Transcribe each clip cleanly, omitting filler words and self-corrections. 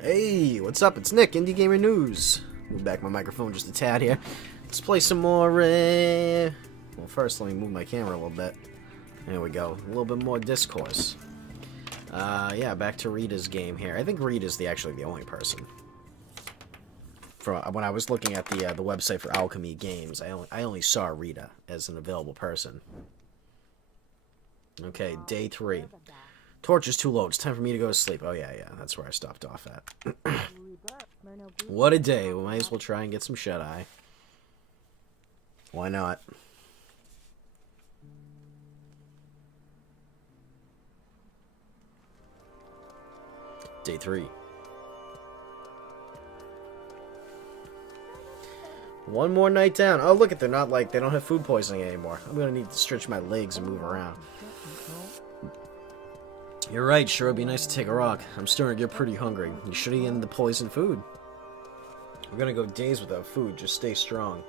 Hey, what's up? It's Nick, Indie Gamer News. Move back my microphone just a tad here. Let's play some more, well, first let me move my camera a little bit. There we go. A little bit more Dyscourse. Yeah, back to Rita's game here. I think Rita's actually the only person. When I was looking at the website for Owelchelmy games, I only saw Rita as an available person. Okay, day 3. Torch is too low. It's time for me to go to sleep. Oh, yeah, that's where I stopped off at. What a day. We might as well try and get some shut-eye. Why not? Day 3. One more night down. Oh, look at they don't have food poisoning anymore. I'm gonna need to stretch my legs and move around. You're right, sure would be nice to take a rock. I'm starting to get pretty hungry. You should have eaten the poison food. We're gonna go days without food, just stay strong.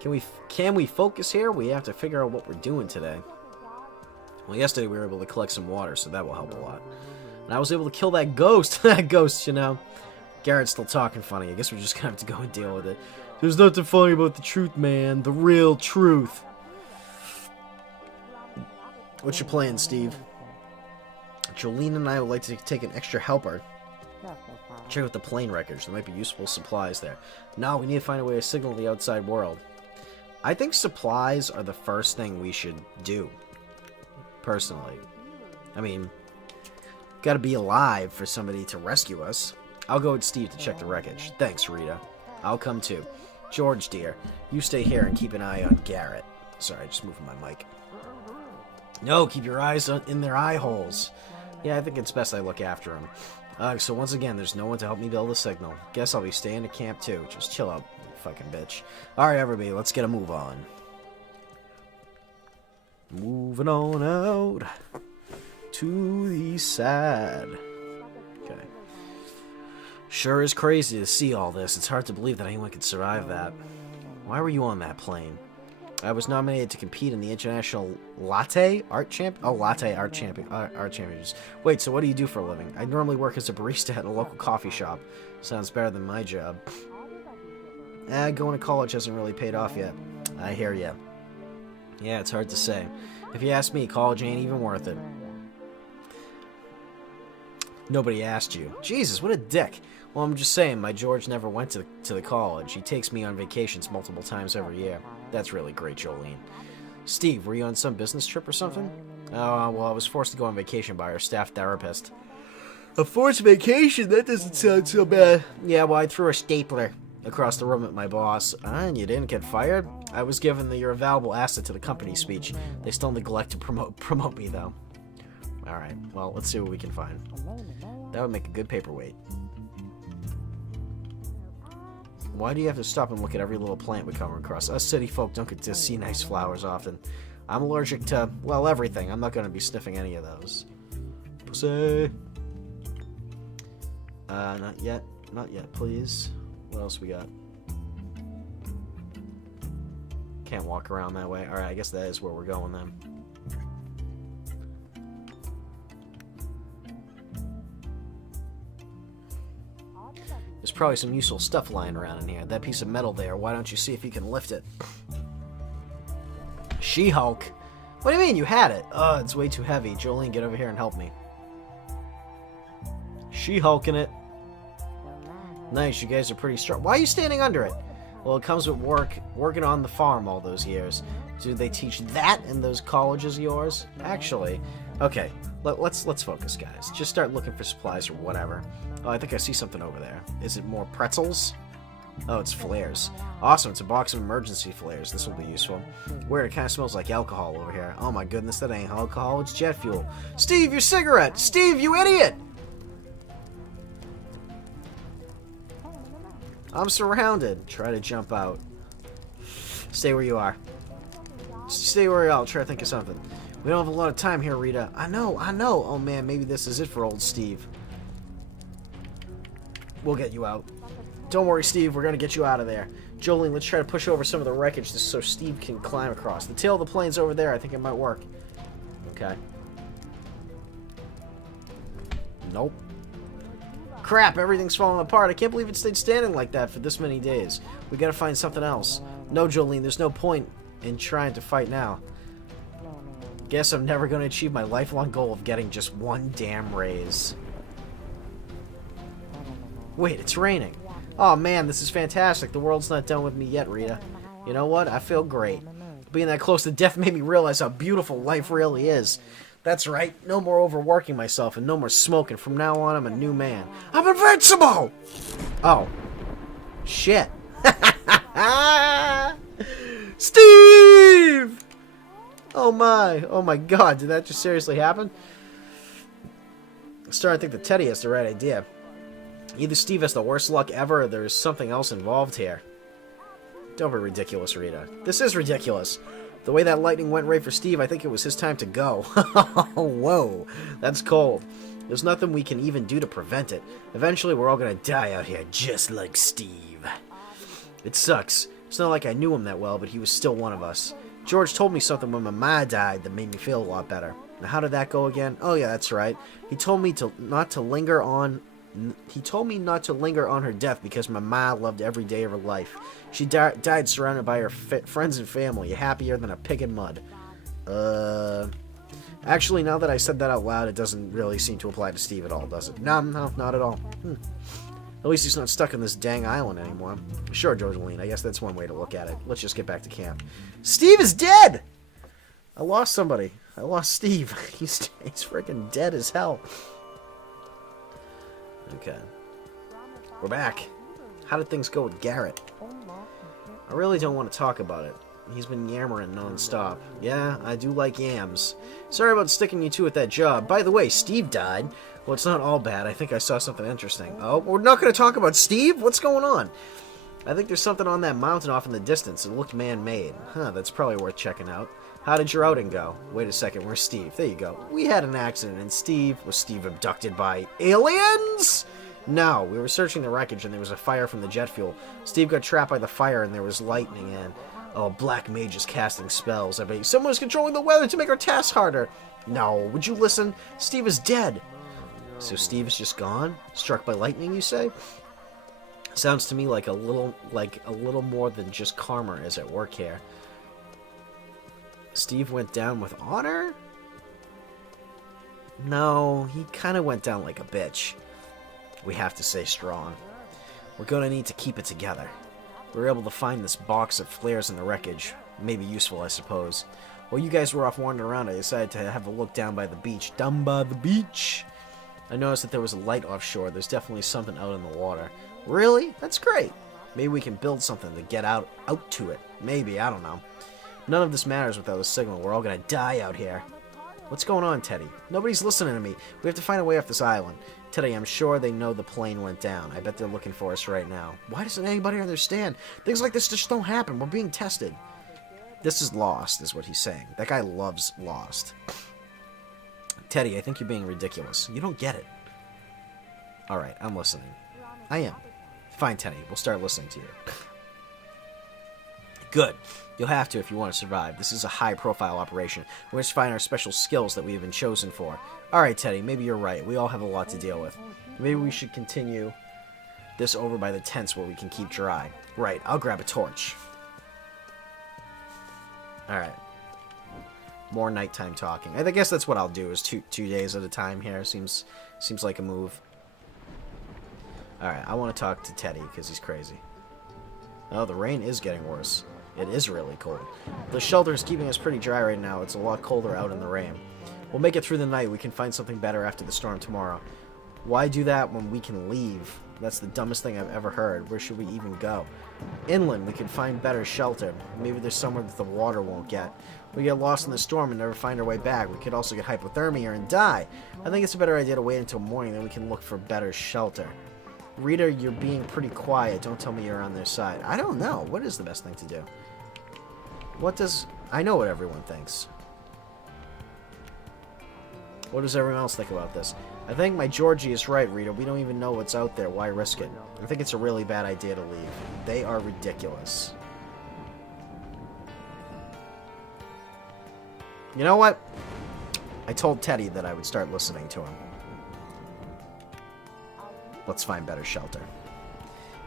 Can we focus here? We have to figure out what we're doing today. Well, yesterday we were able to collect some water, so that will help a lot. And I was able to kill that ghost. That ghost, you know. Garrett's still talking funny. I guess we're just gonna have to go and deal with it. There's nothing funny about the truth, man. The real truth. What's your plan, Steve? Jolene and I would like to take an extra helper. Check out the plane wreckage. There might be useful supplies there. No, we need to find a way to signal the outside world. I think supplies are the first thing we should do. Personally. I mean, gotta be alive for somebody to rescue us. I'll go with Steve to check the wreckage. Thanks, Rita. I'll come too. George, dear, you stay here and keep an eye on Garrett. Sorry, just moving my mic. No, keep your eyes in their eye holes. Yeah, I think it's best I look after him. So once again, there's no one to help me build a signal. Guess I'll be staying at camp too. Just chill out, you fucking bitch. Alright, everybody, let's get a move on. Moving on out to the east side. Okay. Sure is crazy to see all this. It's hard to believe that anyone could survive that. Why were you on that plane? I was nominated to compete in the International Latte Art Championships. Wait, so what do you do for a living? I normally work as a barista at a local coffee shop. Sounds better than my job. Going to college hasn't really paid off yet. I hear ya. Yeah, it's hard to say. If you ask me, college ain't even worth it. Nobody asked you. Jesus, what a dick. Well, I'm just saying, my George never went to the college. He takes me on vacations multiple times every year. That's really great, Jolene. Steve, were you on some business trip or something? Oh, well, I was forced to go on vacation by our staff therapist. A forced vacation? That doesn't sound so bad. Yeah, well, I threw a stapler across the room at my boss. And you didn't get fired? I was given the "you're a valuable asset to the company" speech. They still neglect to promote me, though. Alright, well, let's see what we can find. That would make a good paperweight. Why do you have to stop and look at every little plant we come across? Us city folk don't get to see nice flowers often. I'm allergic to, well, everything. I'm not going to be sniffing any of those. Pussy. Not yet. Not yet, please. What else we got? Can't walk around that way. Alright, I guess that is where we're going then. There's probably some useful stuff lying around in here. That piece of metal there, why don't you see if you can lift it? She-Hulk? What do you mean, you had it? It's way too heavy. Jolene, get over here and help me. She-Hulking it. Nice, you guys are pretty strong. Why are you standing under it? Well, it comes with working on the farm all those years. Do they teach that in those colleges of yours? Actually, okay, let's focus, guys. Just start looking for supplies or whatever. Oh, I think I see something over there. Is it more pretzels? Oh, it's flares. Awesome, it's a box of emergency flares. This will be useful. Weird, it kind of smells like alcohol over here. Oh my goodness, that ain't alcohol, it's jet fuel. Steve, your cigarette! Steve, you idiot! I'm surrounded. Try to jump out. Stay where you are. Stay where you are. I'll try to think of something. We don't have a lot of time here, Rita. I know. Oh man, maybe this is it for old Steve. We'll get you out. Don't worry, Steve. We're gonna get you out of there. Jolene, let's try to push over some of the wreckage just so Steve can climb across. The tail of the plane's over there. I think it might work. Okay. Nope. crap, everything's falling apart. I can't believe it stayed standing like that for this many days. We gotta find something else. No, Jolene, there's no point in trying to fight now. Guess I'm never gonna achieve my lifelong goal of getting just one damn raise. Wait, it's raining. Oh man, this is fantastic. The world's not done with me yet, Rita. You know what? I feel great. Being that close to death made me realize how beautiful life really is. That's right. No more overworking myself and no more smoking. From now on, I'm a new man. I'm invincible! Oh. Shit. Steve! Oh my god, did that just seriously happen? I'm starting to think that Teddy has the right idea. Either Steve has the worst luck ever or there's something else involved here. Don't be ridiculous, Rita. This is ridiculous. The way that lightning went right for Steve, I think it was his time to go. Whoa, that's cold. There's nothing we can even do to prevent it. Eventually, we're all gonna die out here, just like Steve. It sucks. It's not like I knew him that well, but he was still one of us. George told me something when my ma died that made me feel a lot better. Now, how did that go again? Oh yeah, that's right. He told me not to linger on her death because my ma loved every day of her life. She died surrounded by her friends and family, happier than a pig in mud. Actually, now that I said that out loud, it doesn't really seem to apply to Steve at all, does it? No, not at all. At least he's not stuck on this dang island anymore. Sure, Georgeline, I guess that's one way to look at it. Let's just get back to camp. Steve is dead! I lost somebody. I lost Steve. He's freaking dead as hell. Okay. We're back. How did things go with Garrett? I really don't want to talk about it. He's been yammering non-stop. Yeah, I do like yams. Sorry about sticking you two at that job. By the way, Steve died. Well, it's not all bad. I think I saw something interesting. Oh, we're not going to talk about Steve? What's going on? I think there's something on that mountain off in the distance. It looked man-made. Huh, that's probably worth checking out. How did your outing go? Wait a second, where's Steve? There you go. We had an accident, and was Steve abducted by aliens? No, we were searching the wreckage, and there was a fire from the jet fuel. Steve got trapped by the fire, and there was lightning, and... oh, Black Mage is casting spells. I bet someone's controlling the weather to make our tasks harder. No, would you listen? Steve is dead. So Steve is just gone? Struck by lightning, you say? Sounds to me like a little more than just karma is at work here. Steve went down with honor? No, he kind of went down like a bitch. We have to stay strong. We're gonna need to keep it together. We were able to find this box of flares in the wreckage. Maybe useful, I suppose. While you guys were off wandering around, I decided to have a look down by the beach. Down by the beach! I noticed that there was a light offshore. There's definitely something out in the water. Really? That's great. Maybe we can build something to get out to it. Maybe, I don't know. None of this matters without a signal. We're all gonna die out here. What's going on, Teddy? Nobody's listening to me. We have to find a way off this island. Teddy, I'm sure they know the plane went down. I bet they're looking for us right now. Why doesn't anybody understand? Things like this just don't happen. We're being tested. This is Lost, is what he's saying. That guy loves Lost. Teddy, I think you're being ridiculous. You don't get it. Alright, I'm listening. I am. Fine, Teddy. We'll start listening to you. Good. You'll have to if you want to survive. This is a high-profile operation. We're just find our special skills that we have been chosen for. Alright, Teddy, maybe you're right. We all have a lot to deal with. Maybe we should continue this over by the tents where we can keep dry. Right, I'll grab a torch. Alright. More nighttime talking. I guess that's what I'll do, is two days at a time here. Seems like a move. Alright, I want to talk to Teddy, because he's crazy. Oh, the rain is getting worse. It is really cold. The shelter is keeping us pretty dry right now. It's a lot colder out in the rain. We'll make it through the night. We can find something better after the storm tomorrow. Why do that when we can leave? That's the dumbest thing I've ever heard. Where should we even go? Inland, we can find better shelter. Maybe there's somewhere that the water won't get. We get lost in the storm and never find our way back. We could also get hypothermia and die. I think it's a better idea to wait until morning, then we can look for better shelter. Rita, you're being pretty quiet. Don't tell me you're on their side. I don't know. What is the best thing to do? I know what everyone thinks. What does everyone else think about this? I think my Georgie is right, Rita. We don't even know what's out there. Why risk it? I think it's a really bad idea to leave. They are ridiculous. You know what? I told Teddy that I would start listening to him. Let's find better shelter.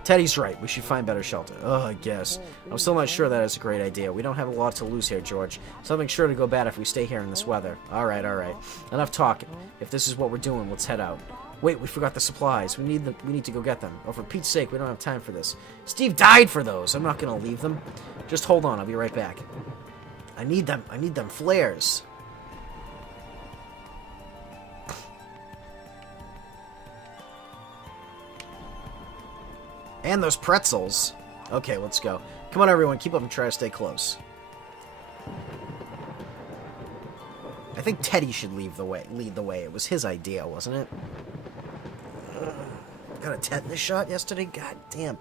Teddy's right. We should find better shelter. Oh, I guess. I'm still not sure that is a great idea. We don't have a lot to lose here, George. Something's sure to go bad if we stay here in this weather. Alright, alright. Enough talking. If this is what we're doing, let's head out. Wait, we forgot the supplies. We need to go get them. Oh, for Pete's sake, we don't have time for this. Steve died for those. I'm not gonna leave them. Just hold on. I'll be right back. I need them. I need them flares. And those pretzels. Okay, let's go. Come on, everyone. Keep up and try to stay close. I think Teddy should lead the way. It was his idea, wasn't it? Got a tetanus shot yesterday? God damn.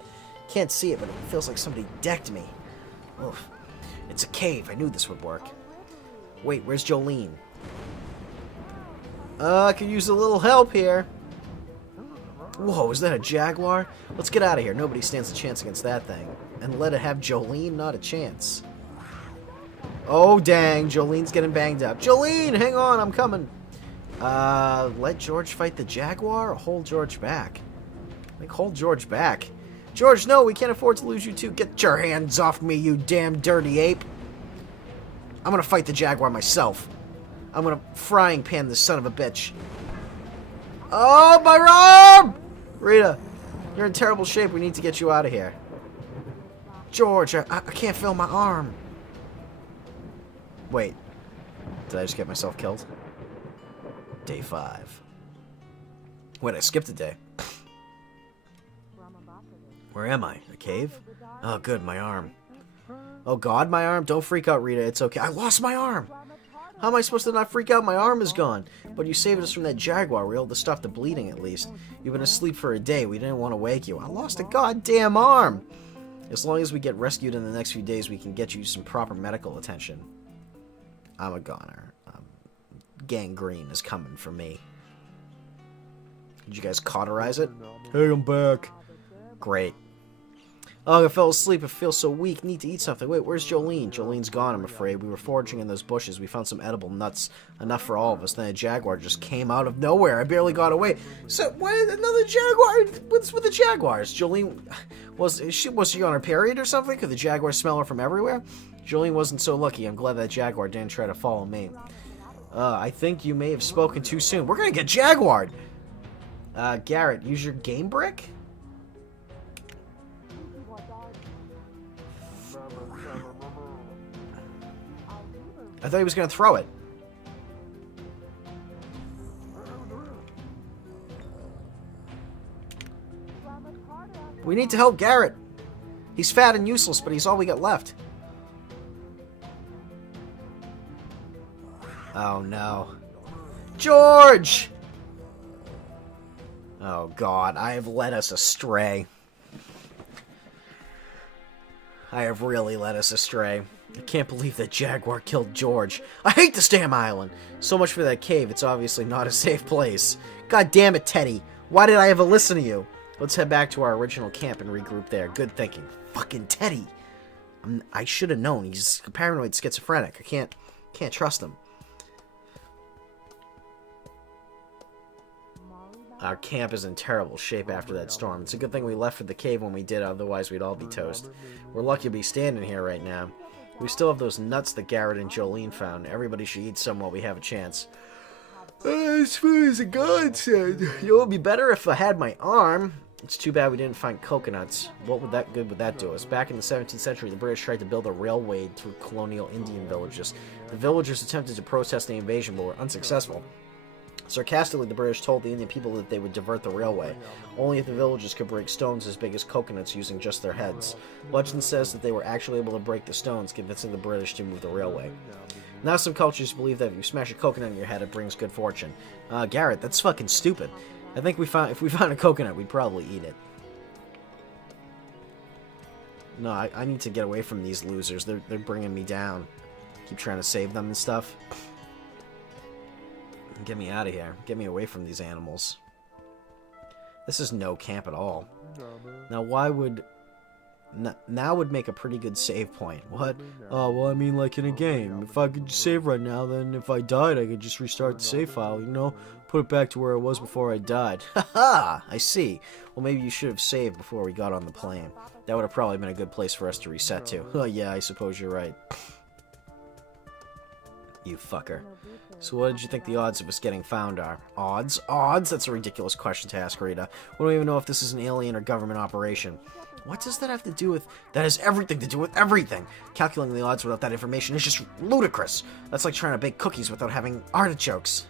Can't see it, but it feels like somebody decked me. Oof. It's a cave. I knew this would work. Wait, where's Jolene? I could use a little help here. Whoa, is that a jaguar? Let's get out of here. Nobody stands a chance against that thing. And let it have Jolene? Not a chance. Oh, dang. Jolene's getting banged up. Jolene, hang on. I'm coming. Let George fight the jaguar or hold George back? Like, hold George back. George, no, we can't afford to lose you too. Get your hands off me, you damn dirty ape. I'm gonna fight the jaguar myself. I'm gonna frying pan this son of a bitch. Oh, my arm! Rita, you're in terrible shape. We need to get you out of here. George, I can't feel my arm. Wait. Did I just get myself killed? Day 5. Wait, I skipped a day. Where am I? A cave? Oh, good, my arm. Oh, God, my arm? Don't freak out, Rita. It's okay. I lost my arm! How am I supposed to not freak out? My arm is gone. But you saved us from that jaguar. We were able to stop the bleeding, at least. You've been asleep for a day. We didn't want to wake you. I lost a goddamn arm! As long as we get rescued in the next few days, we can get you some proper medical attention. I'm a goner. Gangrene is coming for me. Did you guys cauterize it? Hey, I'm back. Great. Oh, I fell asleep. I feel so weak. Need to eat something. Wait, where's Jolene? Jolene's gone, I'm afraid. We were foraging in those bushes. We found some edible nuts. Enough for all of us. Then a jaguar just came out of nowhere. I barely got away. So, what? Another jaguar? What's with the jaguars? Jolene, was she on her period or something? Could the jaguar smell her from everywhere? Jolene wasn't so lucky. I'm glad that jaguar didn't try to follow me. I think you may have spoken too soon. We're gonna get jaguared! Garrett, use your game brick? I thought he was going to throw it. We need to help Garrett. He's fat and useless, but he's all we got left. Oh, no. George! Oh, God. I have led us astray. I have really led us astray. I can't believe that jaguar killed George. I hate this damn island. So much for that cave. It's obviously not a safe place. God damn it, Teddy. Why did I ever listen to you? Let's head back to our original camp and regroup there. Good thinking. Fucking Teddy. I should have known. He's paranoid schizophrenic. I can't trust him. Our camp is in terrible shape after that storm. It's a good thing we left for the cave when we did, otherwise we'd all be toast. We're lucky to be standing here right now. We still have those nuts that Garrett and Jolene found. Everybody should eat some while we have a chance. As food as a godsend. It would be better if I had my arm. It's too bad we didn't find coconuts. What would that good would that do us? Back in the 17th century, the British tried to build a railway through colonial Indian villages. The villagers attempted to protest the invasion, but were unsuccessful. Sarcastically, the British told the Indian people that they would divert the railway, only if the villagers could break stones as big as coconuts using just their heads. Legend says that they were actually able to break the stones, convincing the British to move the railway. Now some cultures believe that if you smash a coconut in your head, it brings good fortune. Garrett, that's fucking stupid. I think if we found a coconut, we'd probably eat it. No, I need to get away from these losers. They're bringing me down. Keep trying to save them and stuff. Get me out of here. Get me away from these animals. This is no camp at all. Now, why would Now would make a pretty good save point. What? Oh, well, I mean, like in a game. If I could save right now, then if I died, I could just restart the save file, you know? Put it back to where it was before I died. Haha! I see. Well, maybe you should have saved before we got on the plane. That would have probably been a good place for us to reset to. Oh, yeah, I suppose you're right. You fucker. So what did you think the odds of us getting found are? Odds? Odds? That's a ridiculous question to ask, Rita. We don't even know if this is an alien or government operation. What does that have to do with... That has everything to do with everything! Calculating the odds without that information is just ludicrous! That's like trying to bake cookies without having artichokes.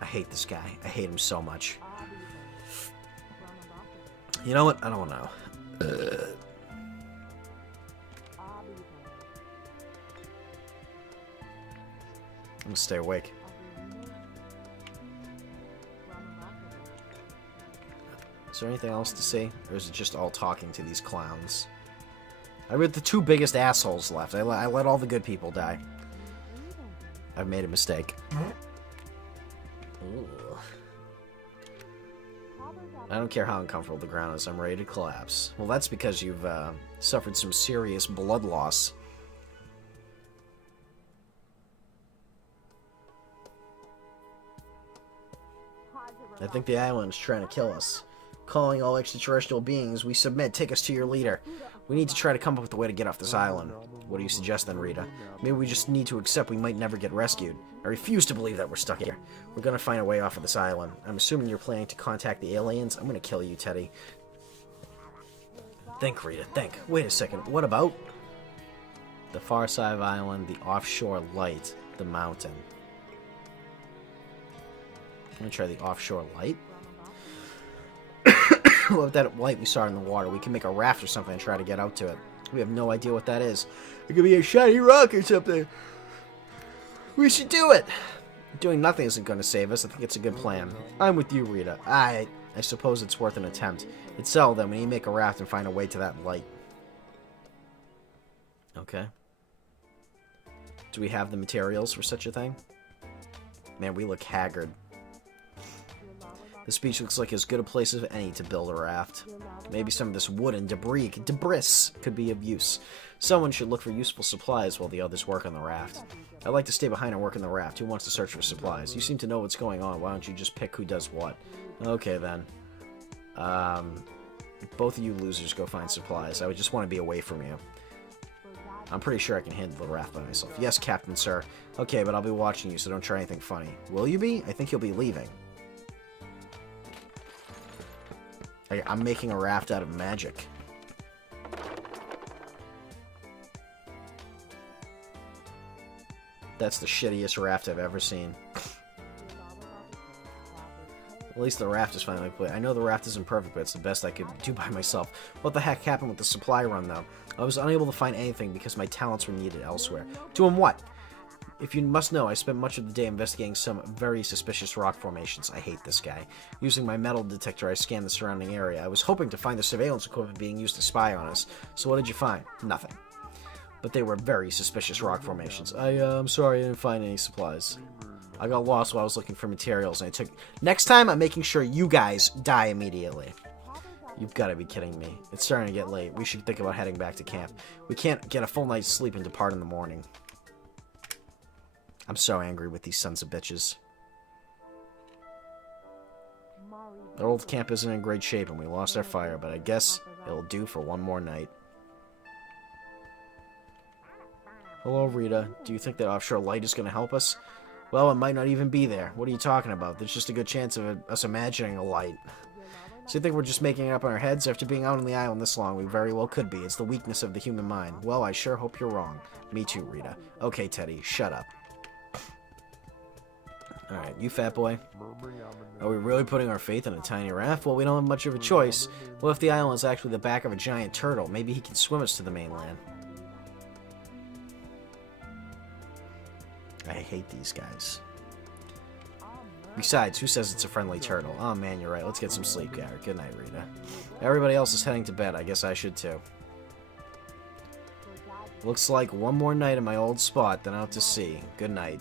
I hate this guy. I hate him so much. You know what? I don't know. I'm gonna stay awake. Is there anything else to see? Or is it just all talking to these clowns? I read the two biggest assholes left. I let all the good people die. I've made a mistake. Ooh. I don't care how uncomfortable the ground is. I'm ready to collapse. Well, that's because you've suffered some serious blood loss. I think the island's trying to kill us. Calling all extraterrestrial beings, we submit. Take us to your leader. We need to try to come up with a way to get off this island. What do you suggest then, Rita? Maybe we just need to accept we might never get rescued. I refuse to believe that we're stuck here. We're gonna find a way off of this island. I'm assuming you're planning to contact the aliens. I'm gonna kill you, Teddy. Think, Rita, think. Wait a second, what about? The far side of the island, the offshore light, the mountain. I'm gonna try the offshore light. What that light we saw in the water? We can make a raft or something and try to get out to it. We have no idea what that is. It could be a shiny rock or something. We should do it. Doing nothing isn't going to save us. I think it's a good plan. I'm with you, Rita. I suppose it's worth an attempt. It's settled then. We need to make a raft and find a way to that light. Okay. Do we have the materials for such a thing? Man, we look haggard. This beach looks like as good a place as any to build a raft. Maybe some of this wood and debris could be of use. Someone should look for useful supplies while the others work on the raft. I'd like to stay behind and work on the raft. Who wants to search for supplies? You seem to know what's going on. Why don't you just pick who does what? Okay, then. Both of you losers go find supplies. I would just want to be away from you. I'm pretty sure I can handle the raft by myself. Yes, Captain, sir. Okay, but I'll be watching you, so don't try anything funny. Will you be? I think you'll be leaving. I'm making a raft out of magic. That's the shittiest raft I've ever seen. At least the raft is finally complete. I know the raft isn't perfect, but it's the best I could do by myself. What the heck happened with the supply run, though? I was unable to find anything because my talents were needed elsewhere. Doing what? If you must know, I spent much of the day investigating some very suspicious rock formations. I hate this guy. Using my metal detector, I scanned the surrounding area. I was hoping to find the surveillance equipment being used to spy on us. So what did you find? Nothing. But they were very suspicious rock formations. I'm sorry, I didn't find any supplies. I got lost while I was looking for materials, and I took... Next time, I'm making sure you guys die immediately. You've got to be kidding me. It's starting to get late. We should think about heading back to camp. We can't get a full night's sleep and depart in the morning. I'm so angry with these sons of bitches. Our old camp isn't in great shape and we lost our fire, but I guess it'll do for one more night. Hello, Rita. Do you think that offshore light is going to help us? Well, it might not even be there. What are you talking about? There's just a good chance of us imagining a light. So you think we're just making it up in our heads? After being out on the island this long, we very well could be. It's the weakness of the human mind. Well, I sure hope you're wrong. Me too, Rita. Okay, Teddy, shut up. Alright, you fat boy. Are we really putting our faith in a tiny raft? Well, we don't have much of a choice. What if the island is actually the back of a giant turtle? Maybe he can swim us to the mainland. I hate these guys. Besides, who says it's a friendly turtle? Oh man, you're right. Let's get some sleep, Garrett. Good night, Rita. Everybody else is heading to bed. I guess I should too. Looks like one more night in my old spot, then out to sea. Good night.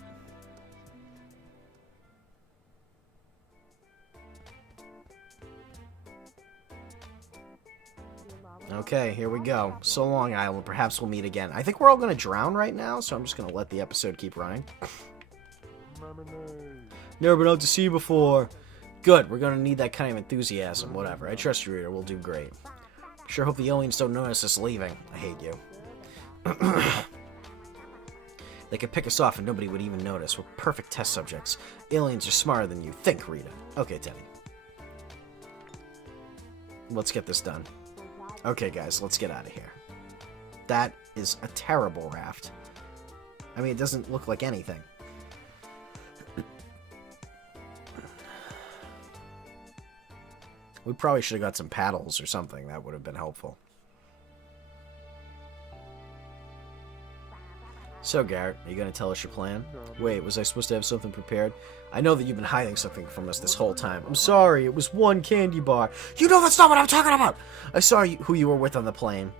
Okay, here we go. So long, island. Perhaps we'll meet again. I think we're all going to drown right now, so I'm just going to let the episode keep running. Never been out to sea before. Good, we're going to need that kind of enthusiasm. Whatever. I trust you, reader. We'll do great. Sure hope the aliens don't notice us leaving. I hate you. They could pick us off and nobody would even notice. We're perfect test subjects. Aliens are smarter than you think, Rita. Okay, Teddy. Let's get this done. Okay, guys, let's get out of here. That is a terrible raft. I mean, it doesn't look like anything. We probably should have got some paddles or something. That would have been helpful. So, Garrett, are you going to tell us your plan? Wait, was I supposed to have something prepared? I know that you've been hiding something from us this whole time. I'm sorry, it was one candy bar. You know that's not what I'm talking about! I saw who you were with on the plane.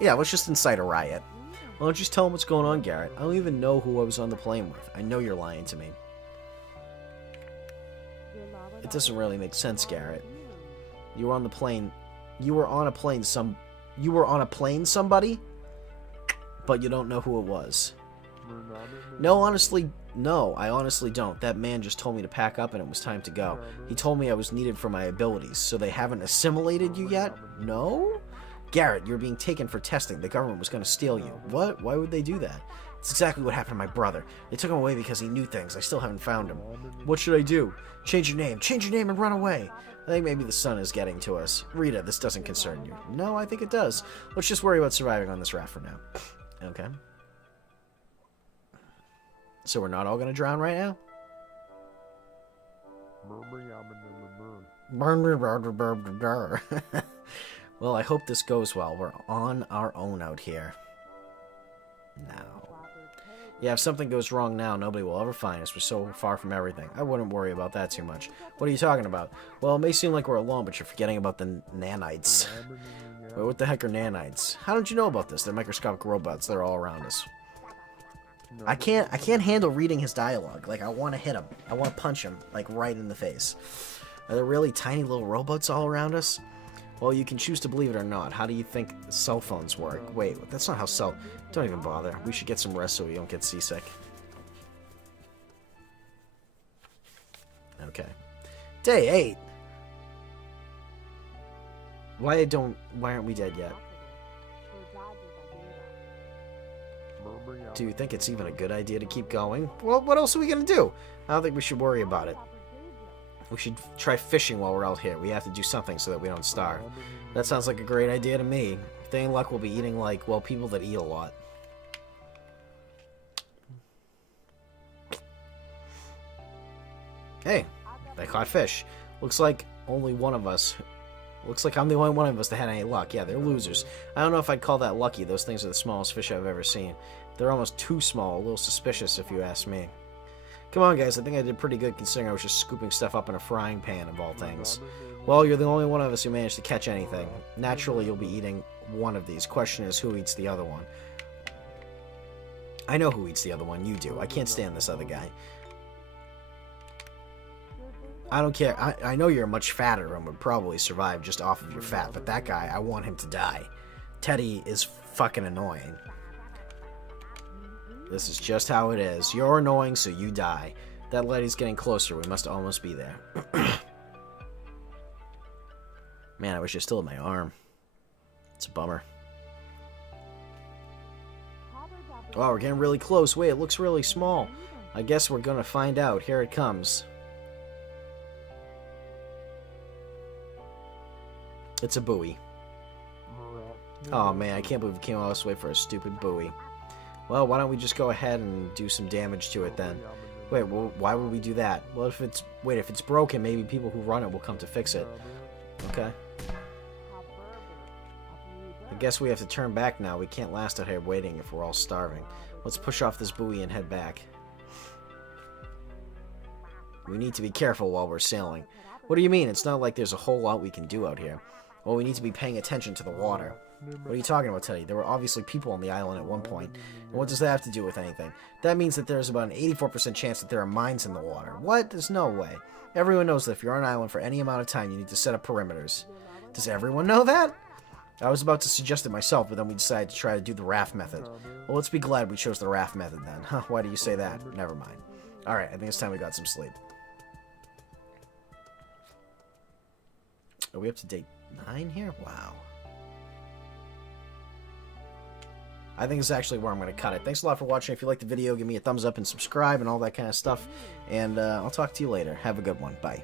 Yeah, let's just incite a riot. Why don't you just tell him what's going on, Garrett? I don't even know who I was on the plane with. I know you're lying to me. It doesn't really make sense, Garrett. You were on the plane. You were on a plane You were on a plane, somebody? But you don't know who it was. No, honestly, no, I honestly don't. That man just told me to pack up and it was time to go. He told me I was needed for my abilities, so they haven't assimilated you yet? No? Garrett, you're being taken for testing. The government was going to steal you. What? Why would they do that? It's exactly what happened to my brother. They took him away because he knew things. I still haven't found him. What should I do? Change your name. Change your name and run away. I think maybe the sun is getting to us. Rita, this doesn't concern you. No, I think it does. Let's just worry about surviving on this raft for now. Okay. So we're not all going to drown right now? Well, I hope this goes well. We're on our own out here. Now. Yeah, if something goes wrong now, nobody will ever find us. We're so far from everything. I wouldn't worry about that too much. What are you talking about? Well, it may seem like we're alone, but you're forgetting about the nanites. Wait, what the heck are nanites? How don't you know about this? They're microscopic robots. They're all around us. I can't handle reading his dialogue. Like, I want to hit him. I want to punch him, like, right in the face. Are there really tiny little robots all around us? Well, you can choose to believe it or not. How do you think cell phones work? Wait, that's not how Don't even bother. We should get some rest so we don't get seasick. Okay. Day 8. Why aren't we dead yet? Do you think it's even a good idea to keep going? Well, what else are we gonna do? I don't think we should worry about it. We should try fishing while we're out here. We have to do something so that we don't starve. That sounds like a great idea to me. If they ain't luck, we'll be eating like, well, people that eat a lot. Hey, they caught fish. Looks like only one of us. Looks like I'm the only one of us that had any luck. Yeah, they're losers. I don't know if I'd call that lucky. Those things are the smallest fish I've ever seen. They're almost too small. A little suspicious if you ask me. Come on, guys. I think I did pretty good considering I was just scooping stuff up in a frying pan, of all things. Well, you're the only one of us who managed to catch anything. Naturally, you'll be eating one of these. Question is, who eats the other one? I know who eats the other one. You do. I can't stand this other guy. I don't care. I know you're much fatter and would probably survive just off of your fat, but that guy, I want him to die. Teddy is fucking annoying. This is just how it is. You're annoying, so you die. That lady's getting closer. We must almost be there. Man, I wish I still had my arm. It's a bummer. Oh, we're getting really close. Wait, it looks really small. I guess we're gonna find out. Here it comes. It's a buoy. Oh man, I can't believe we came all this way for a stupid buoy. Well, why don't we just go ahead and do some damage to it then? Wait, well, why would we do that? Well, if it's broken, maybe people who run it will come to fix it. Okay. I guess we have to turn back now. We can't last out here waiting if we're all starving. Let's push off this buoy and head back. We need to be careful while we're sailing. What do you mean? It's not like there's a whole lot we can do out here. Well, we need to be paying attention to the water. What are you talking about, Teddy? There were obviously people on the island at one point. And what does that have to do with anything? That means that there's about an 84% chance that there are mines in the water. What? There's no way. Everyone knows that if you're on an island for any amount of time, you need to set up perimeters. Does everyone know that? I was about to suggest it myself, but then we decided to try to do the raft method. Well, let's be glad we chose the raft method then. Huh, why do you say that? Never mind. Alright, I think it's time we got some sleep. Are we up to day 9 here? Wow. I think it's actually where I'm going to cut it. Thanks a lot for watching. If you liked the video, give me a thumbs up and subscribe and all that kind of stuff. And I'll talk to you later. Have a good one. Bye.